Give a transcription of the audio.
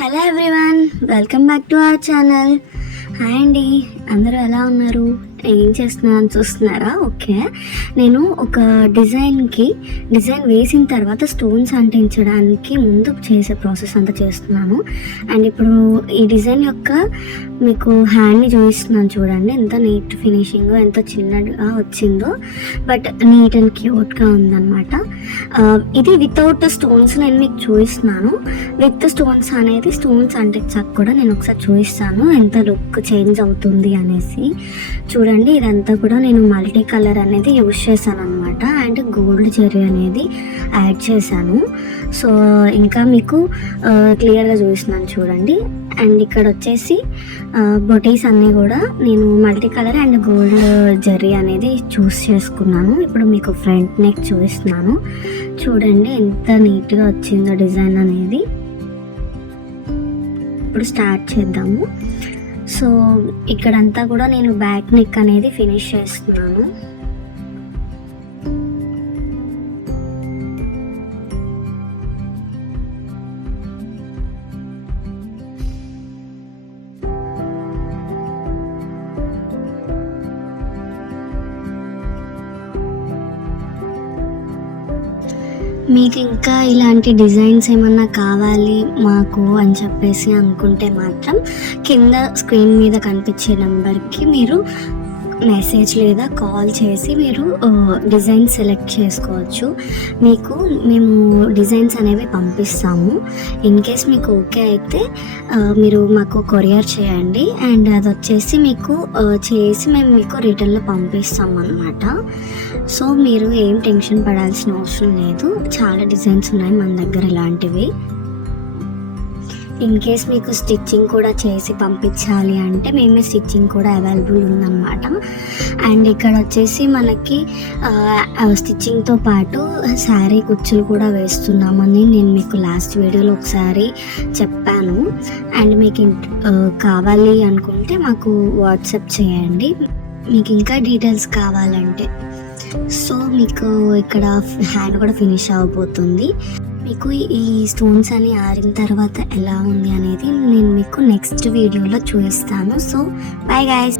Hello everyone, welcome back to our channel. Hi అండి, అందరూ ఎలా ఉన్నారు? ఏం చేస్తున్నాను చూస్తున్నారా? ఓకే, నేను ఒక డిజైన్ వేసిన తర్వాత స్టోన్స్ అంటించడానికి ముందు చేసే ప్రాసెస్ అంతా చేస్తున్నాను. అండ్ ఇప్పుడు ఈ డిజైన్ యొక్క మీకు హ్యాండ్ని చూపిస్తున్నాను. చూడండి ఎంత నీట్ ఫినిషింగ్, ఎంత చిన్నగా వచ్చిందో, బట్ నీట్ అండ్ క్యూట్గా ఉందన్నమాట. ఇది వితౌట్ స్టోన్స్ నేను మీకు చూపిస్తున్నాను. విత్ స్టోన్స్ అనేది స్టోన్స్ అంటించాక కూడా నేను ఒకసారి చూపిస్తాను ఎంత లుక్ చేంజ్ అవుతుంది అనేసి. చూడండి, ఇదంతా కూడా నేను మల్టీ కలర్ అనేది యూజ్ చేశాను అనమాట. అండ్ గోల్డ్ జెర్రీ అనేది యాడ్ చేశాను. సో ఇంకా మీకు క్లియర్గా చూపిస్తున్నాను చూడండి. అండ్ ఇక్కడ వచ్చేసి బొటీస్ అన్నీ కూడా నేను multi colour and gold Jerry అనేది చూస్ చేసుకున్నాను. ఇప్పుడు మీకు ఫ్రంట్ నెక్ చూపిస్తున్నాను. చూడండి ఎంత నీట్గా వచ్చిందో డిజైన్ అనేది. ఇప్పుడు స్టార్ట్ చేద్దాము. సో ఇక్కడంతా కూడా నేను బ్యాక్ నెక్ అనేది ఫినిష్ చేస్తున్నాను. మీకు ఇంకా ఇలాంటి డిజైన్స్ ఏమన్నా కావాలి మాకు అని చెప్పేసి అనుకుంటే మాత్రం కింద స్క్రీన్ మీద కనిపించే నెంబర్కి మీరు మెసేజ్ లేదా కాల్ చేసి మీరు డిజైన్ సెలెక్ట్ చేసుకోవచ్చు. మేము డిజైన్స్ అనేవి పంపిస్తాము. ఇన్ కేస్ మీకు ఓకే అయితే మీరు మాకు కొరియర్ చేయండి. అండ్ అది వచ్చేసి మీకు చేసి మేము మీకు రిటర్న్లో పంపిస్తాం అన్నమాట. సో మీరు ఏం టెన్షన్ పడాల్సిన అవసరం లేదు. చాలా డిజైన్స్ ఉన్నాయి మన దగ్గర ఇలాంటివి. ఇన్ కేస్ మీకు స్టిచ్చింగ్ కూడా చేసి పంపించాలి అంటే మేమే స్టిచ్చింగ్ కూడా అవైలబుల్ ఉందన్నమాట. అండ్ ఇక్కడ వచ్చేసి మనకి స్టిచ్చింగ్తో పాటు శారీ కుచ్చులు కూడా వేస్తున్నామని నేను మీకు లాస్ట్ వీడియోలో ఒకసారి చెప్పాను. అండ్ మీకు కావాలి అనుకుంటే మాకు వాట్సాప్ చేయండి మీకు ఇంకా డీటెయిల్స్ కావాలంటే. సో మీకు ఇక్కడ హ్యాండ్ కూడా ఫినిష్ అవబోతుంది. మీకు ఈ స్టోన్స్ అని ఆరిన తర్వాత ఎలా ఉంది అనేది నేను మీకు నెక్స్ట్ వీడియోలో చూపిస్తాను. So bye guys.